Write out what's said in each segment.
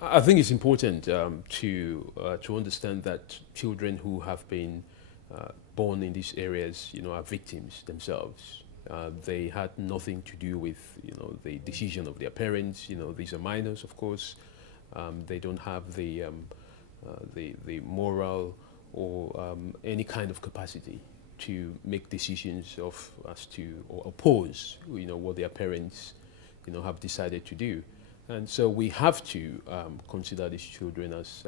I think it's important to understand that children who have been born in these areas, are victims themselves. They had nothing to do with, the decision of their parents. These are minors, of course. They don't have the moral or any kind of capacity to make decisions of as to or oppose, what their parents, have decided to do. And so we have to consider these children as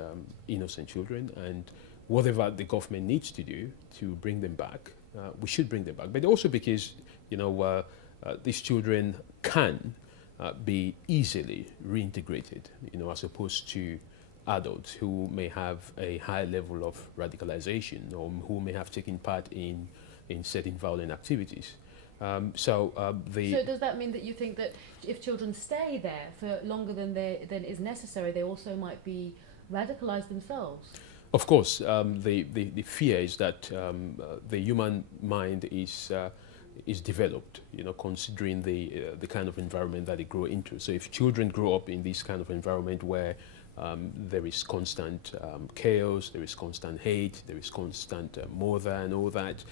innocent children, and whatever the government needs to do to bring them back, we should bring them back. But also because, these children can be easily reintegrated, as opposed to adults who may have a high level of radicalization or who may have taken part in certain violent activities. So does that mean that you think that if children stay there for longer than is necessary, they also might be radicalized themselves? Of course, the fear is that the human mind is developed, considering the kind of environment that they grow into. So if children grow up in this kind of environment where there is constant chaos, there is constant hate, there is constant murder and all that,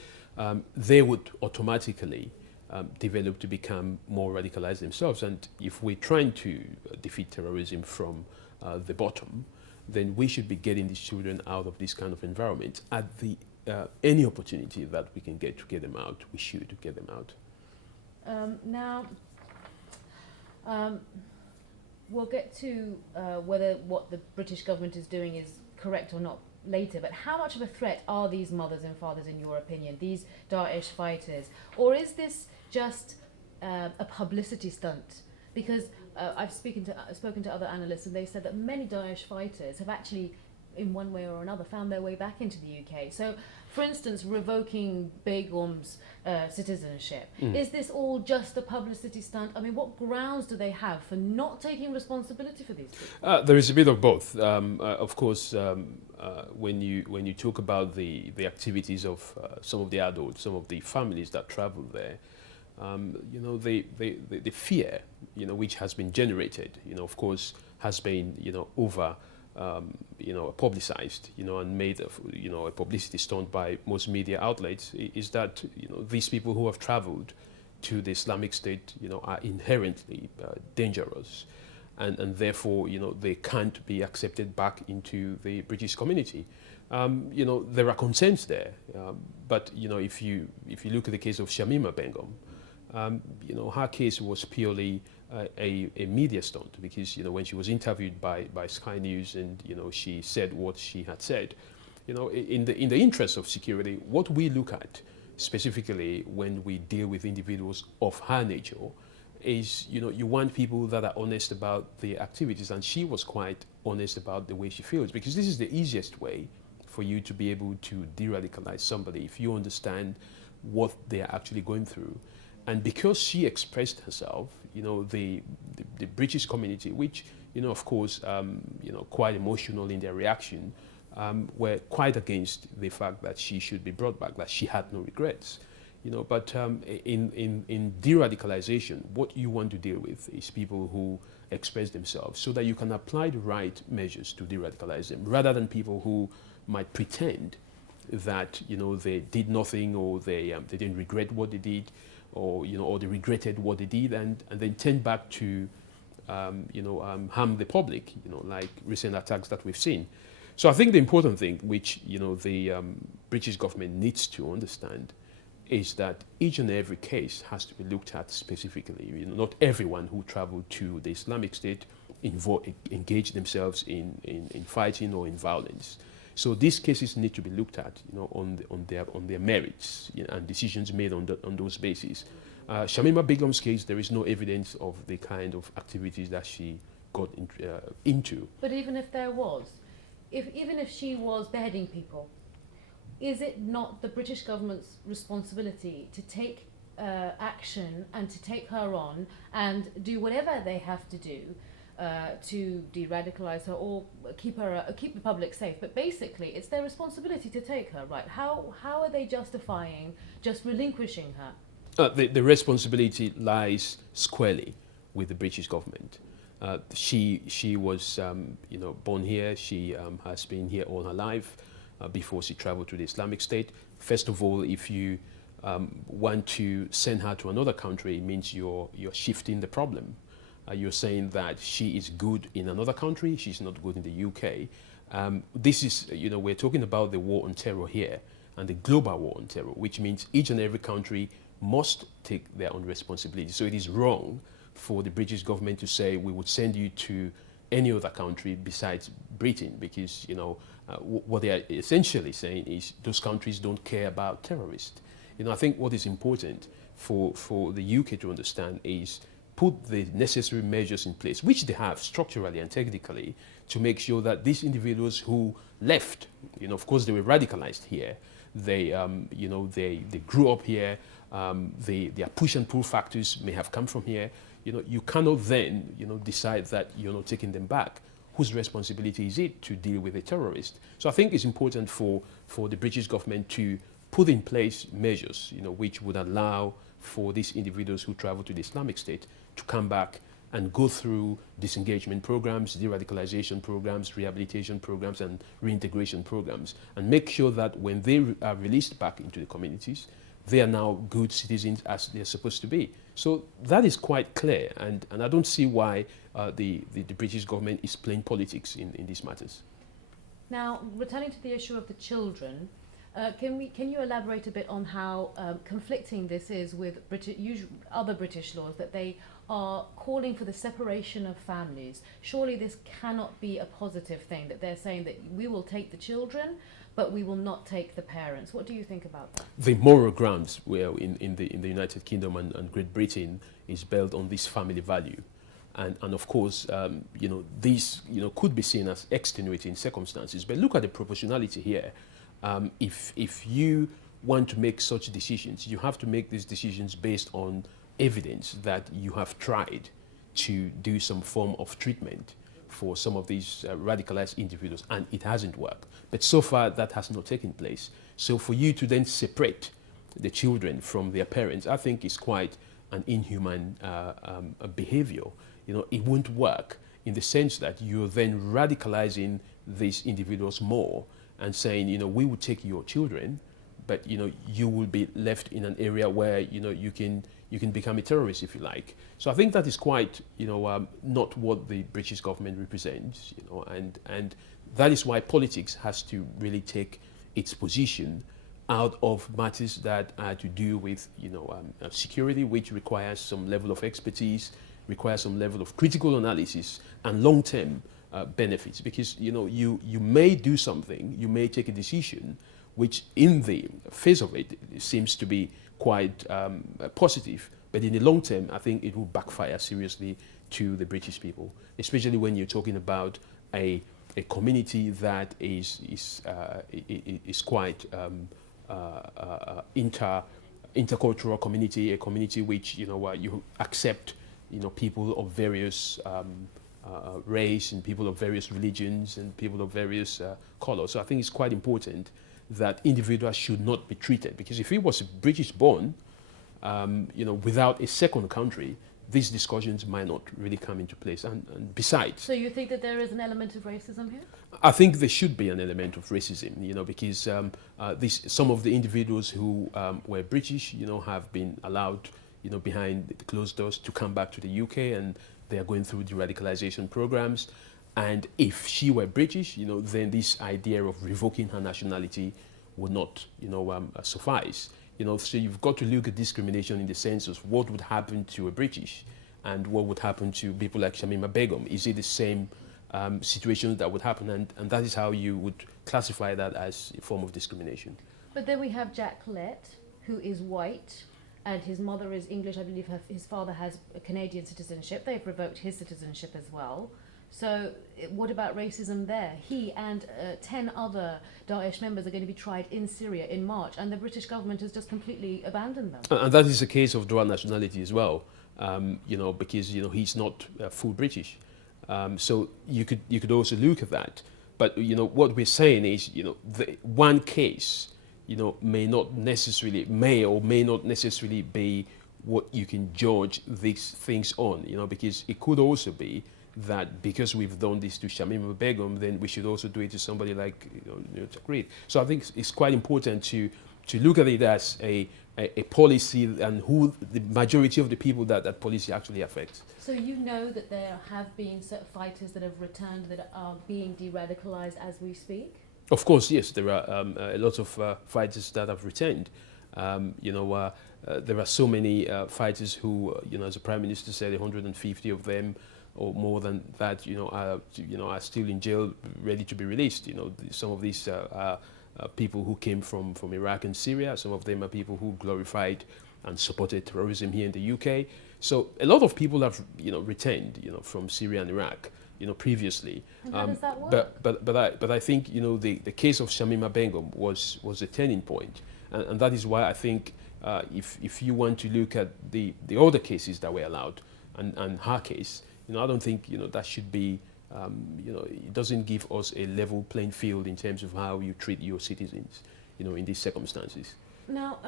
they would automatically develop to become more radicalized themselves. And if we're trying to defeat terrorism from the bottom, then we should be getting these children out of this kind of environment. At the any opportunity that we can get to get them out, we should get them out. Now, we'll get to whether what the British government is doing is correct or not later, but how much of a threat are these mothers and fathers, in your opinion, these Daesh fighters? Or is this just a publicity stunt? Because I've spoken to other analysts, and they said that many Daesh fighters have actually, in one way or another, found their way back into the UK. So, for instance, revoking Begum's citizenship. Is this all just a publicity stunt? I mean, what grounds do they have for not taking responsibility for these people? There is a bit of both. Of course, when you talk about the activities of some of the adults, some of the families that travel there, the fear, which has been generated, of course, has been, over, publicized, and made, a publicity stunt by most media outlets, is that, these people who have traveled to the Islamic State, are inherently dangerous. And therefore, they can't be accepted back into the British community. There are concerns there, but if you look at the case of Shamima Begum, her case was purely a media stunt, because when she was interviewed by Sky News, and she said what she had said, in the interest of security, what we look at specifically when we deal with individuals of her nature is, you want people that are honest about the activities, and she was quite honest about the way she feels, because this is the easiest way for you to be able to de-radicalize somebody, if you understand what they are actually going through. And because she expressed herself, the British community, which, of course, quite emotional in their reaction, were quite against the fact that she should be brought back, that she had no regrets. But in de-radicalization, what you want to deal with is people who express themselves, so that you can apply the right measures to de-radicalize them, rather than people who might pretend that they did nothing, or they didn't regret what they did, or or they regretted what they did, and then turn back to harm the public, like recent attacks that we've seen. So I think the important thing, which the British government needs to understand, is that each and every case has to be looked at specifically. Not everyone who traveled to the Islamic State engaged themselves in fighting or in violence. So these cases need to be looked at, on their merits, and decisions made on those bases. Shamima Begum's case, there is no evidence of the kind of activities that she got into. But even if there was, even if she was beheading people, is it not the British government's responsibility to take action and to take her on and do whatever they have to do to de-radicalize her, or keep the public safe? But basically, it's their responsibility to take her, right? How are they justifying just relinquishing her? The responsibility lies squarely with the British government. She was born here. She has been here all her life before she traveled to the Islamic State. First of all, if you want to send her to another country, it means you're shifting the problem. You're saying that she is good in another country, she's not good in the UK. This is, we're talking about the war on terror here and the global war on terror, which means each and every country must take their own responsibility. So it is wrong for the British government to say we would send you to any other country besides Britain, because what they are essentially saying is those countries don't care about terrorists. I think what is important for the UK to understand is put the necessary measures in place, which they have structurally and technically, to make sure that these individuals who left, of course they were radicalized here, they grew up here, their push and pull factors may have come from here. You cannot then, decide that you're not taking them back. Whose responsibility is it to deal with a terrorist? So I think it's important for the British government to put in place measures, which would allow for these individuals who travel to the Islamic State to come back and go through disengagement programs, de-radicalization programs, rehabilitation programs, and reintegration programs, and make sure that when they are released back into the communities, they are now good citizens as they're supposed to be. So that is quite clear, and I don't see why the British government is playing politics in these matters. Now, returning to the issue of the children, can you elaborate a bit on how conflicting this is with other British laws, that they are calling for the separation of families? Surely this cannot be a positive thing, that they're saying that we will take the children, but we will not take the parents. What do you think about that? The moral grounds, well, in the United Kingdom and Great Britain is built on this family value. And of course, these could be seen as extenuating circumstances. But look at the proportionality here. If you want to make such decisions, you have to make these decisions based on evidence that you have tried to do some form of treatment for some of these radicalized individuals, and it hasn't worked. But so far, that has not taken place. So for you to then separate the children from their parents, I think is quite an inhuman behavior. It won't work in the sense that you're then radicalizing these individuals more and saying, we will take your children, but you will be left in an area where you can become a terrorist if you like. So I think that is quite not what the British government represents, and that is why politics has to really take its position out of matters that are to do with security, which requires some level of expertise, requires some level of critical analysis and long-term benefits, because you may do something, you may take a decision which in the face of it seems to be quite positive, but in the long term I think it will backfire seriously to the British people, especially when you're talking about a community that is quite intercultural community, a community which you accept people of various race and people of various religions and people of various colors. So I think it's quite important that individuals should not be treated, because if he was British born, without a second country, these discussions might not really come into place. And besides, so you think that there is an element of racism here? I think there should be an element of racism, because some of the individuals who were British, have been allowed, behind the closed doors to come back to the UK, and they are going through the radicalization programs. And if she were British, then this idea of revoking her nationality would not, suffice. So you've got to look at discrimination in the sense of what would happen to a British and what would happen to people like Shamima Begum. Is it the same situation that would happen? And that is how you would classify that as a form of discrimination. But then we have Jack Lett, who is white, and his mother is English. I believe his father has a Canadian citizenship. They've revoked his citizenship as well. So what about racism there? He and 10 other Daesh members are going to be tried in Syria in March, and the British government has just completely abandoned them. And that is a case of dual nationality as well, because he's not full British. So you could also look at that. But what we're saying is the one case may or may not necessarily be what you can judge these things on, because it could also be that because we've done this to Shamima Begum, then we should also do it to somebody like Takrid. So I think it's quite important to look at it as a policy and who the majority of the people that policy actually affects. So you know that there have been certain fighters that have returned that are being de-radicalized as we speak? Of course, yes, there are a lot of fighters that have returned. There are so many fighters who, as the Prime Minister said, 150 of them or more than that, are still in jail, ready to be released. Some of these are people who came from Iraq and Syria. Some of them are people who glorified and supported terrorism here in the UK. So a lot of people have, returned, from Syria and Iraq, previously. And how does that work? But I think, the case of Shamima Begum was a turning point. And that is why I think if you want to look at the other cases that were allowed and her case, I don't think, that should be, it doesn't give us a level playing field in terms of how you treat your citizens, in these circumstances. Now,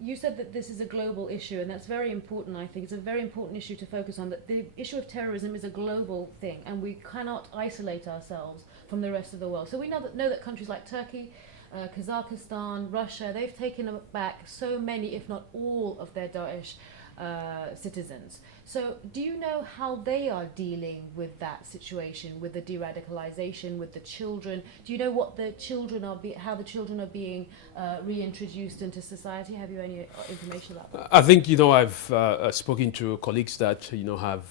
you said that this is a global issue, and that's very important, I think. It's a very important issue to focus on, that the issue of terrorism is a global thing, and we cannot isolate ourselves from the rest of the world. So we know that countries like Turkey, Kazakhstan, Russia, they've taken back so many, if not all, of their Daesh citizens. So do you know how they are dealing with that situation, with the de-radicalization, with the children? Do you know what the children are how the children are being reintroduced into society? Have you any information about that? I think, I've spoken to colleagues that, have,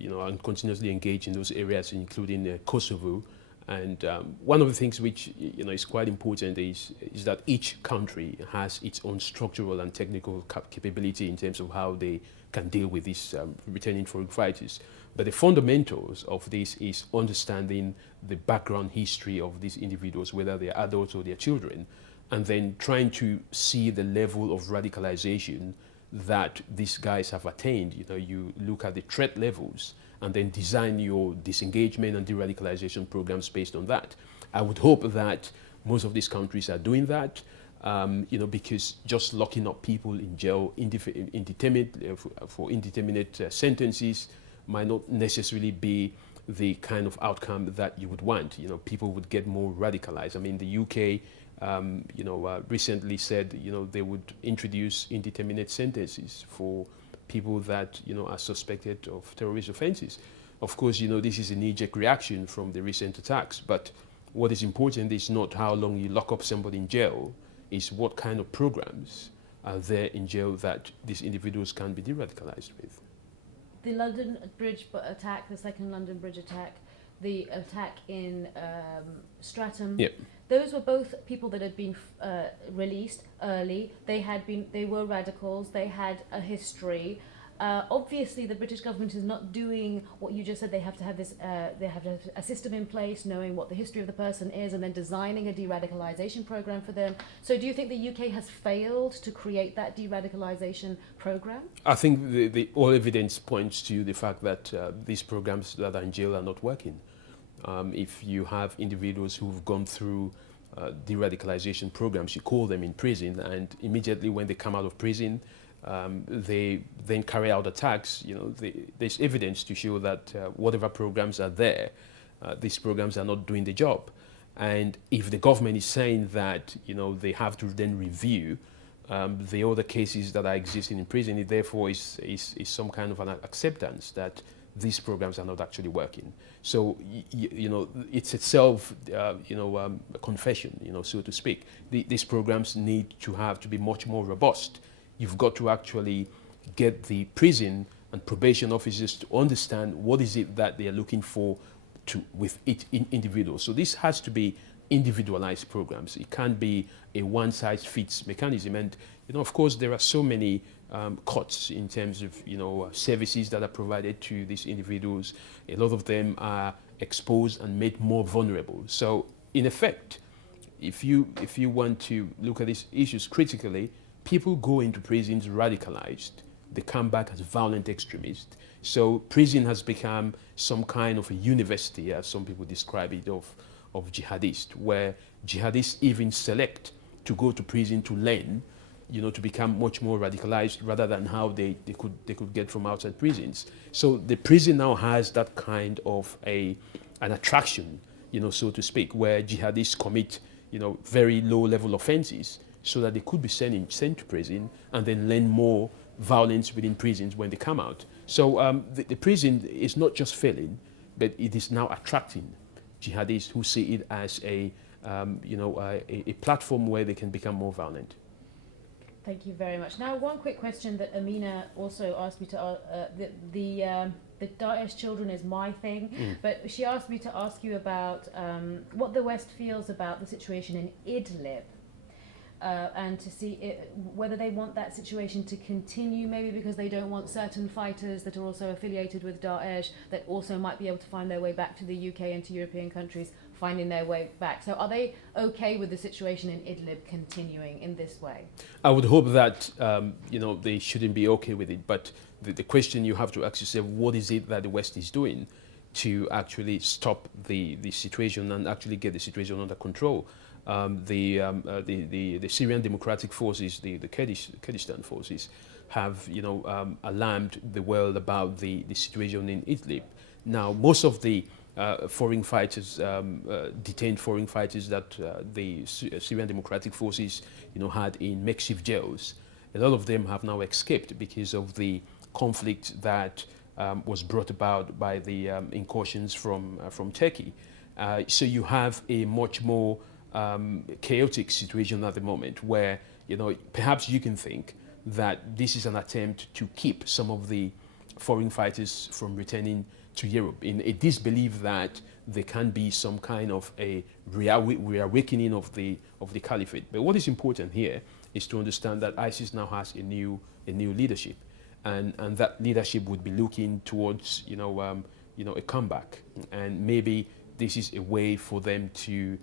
and continuously engaged in those areas, including Kosovo. And one of the things which is quite important is that each country has its own structural and technical capability in terms of how they can deal with these returning foreign fighters. But the fundamentals of this is understanding the background history of these individuals, whether they're adults or they're children, and then trying to see the level of radicalization that these guys have attained. You look at the threat levels and then design your disengagement and de-radicalization programs based on that. I would hope that most of these countries are doing that, because just locking up people in jail for indeterminate sentences might not necessarily be the kind of outcome that you would want. People would get more radicalized. I mean, the UK, recently said, they would introduce indeterminate sentences for people that, are suspected of terrorist offenses. Of course, this is a knee-jerk reaction from the recent attacks, but what is important is not how long you lock up somebody in jail, is what kind of programs are there in jail that these individuals can be de-radicalized with. The London Bridge attack, the second London Bridge attack, the attack in Streatham, yep. Those were both people that had been released early. They were radicals. They had a history. Obviously, the British government is not doing what you just said. They have to have this. They have to have a system in place, knowing what the history of the person is, and then designing a de-radicalization program for them. So, do you think the UK has failed to create that de-radicalization program? I think the all evidence points to the fact that these programs that are in jail are not working. If you have individuals who've gone through de-radicalization programs, you call them in prison, and immediately when they come out of prison, they then carry out attacks. There's evidence to show that whatever programs are there, these programs are not doing the job. And if the government is saying that, they have to then review the other cases that are existing in prison, it therefore is some kind of an acceptance that these programs are not actually working. So, it's itself, a confession, so to speak. These programs need to be much more robust. You've got to actually get the prison and probation officers to understand what is it that they are looking for with each individual. So this has to be individualized programs. It can't be a one-size-fits mechanism. And, of course, there are so many cuts in terms of, services that are provided to these individuals. A lot of them are exposed and made more vulnerable. So, in effect, if you want to look at these issues critically, people go into prisons radicalized. They come back as violent extremists. So prison has become some kind of a university, as some people describe it, of jihadists, where jihadists even select to go to prison to learn, you know, to become much more radicalized rather than how they could get from outside prisons. So the prison now has that kind of an attraction, you know, so to speak, where jihadists commit, you know, very low level offenses so that they could be sent to prison and then learn more violence within prisons when they come out. So the prison is not just failing, but it is now attracting jihadists who see it as a platform where they can become more violent. Thank you very much. Now, one quick question that Amina also asked me to the Daesh children is my thing, but she asked me to ask you about what the West feels about the situation in Idlib. And to see whether they want that situation to continue, maybe because they don't want certain fighters that are also affiliated with Daesh that also might be able to find their way back to the UK and to European countries, finding their way back. So are they okay with the situation in Idlib continuing in this way? I would hope that they shouldn't be okay with it, but the question you have to ask yourself, what is it that the West is doing to actually stop the situation and actually get the situation under control? The Syrian Democratic Forces, the Kurdistan forces, have alarmed the world about the situation in Idlib. Now, most of the foreign fighters, detained foreign fighters that the Syrian Democratic Forces had in makeshift jails, a lot of them have now escaped because of the conflict that was brought about by the incursions from Turkey. So you have a much more chaotic situation at the moment where, perhaps you can think that this is an attempt to keep some of the foreign fighters from returning to Europe in a disbelief that there can be some kind of a reawakening of the caliphate. But what is important here is to understand that ISIS now has a new leadership, and that leadership would be looking towards a comeback, and maybe this is a way for them to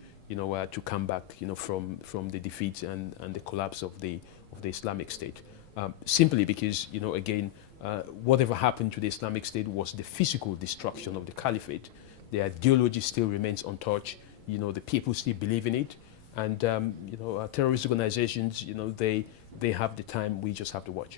to come back, from the defeat and the collapse of the Islamic State. Simply because, again, whatever happened to the Islamic State was the physical destruction of the caliphate. The ideology still remains untouched. The people still believe in it, and terrorist organizations, they have the time. We just have to watch.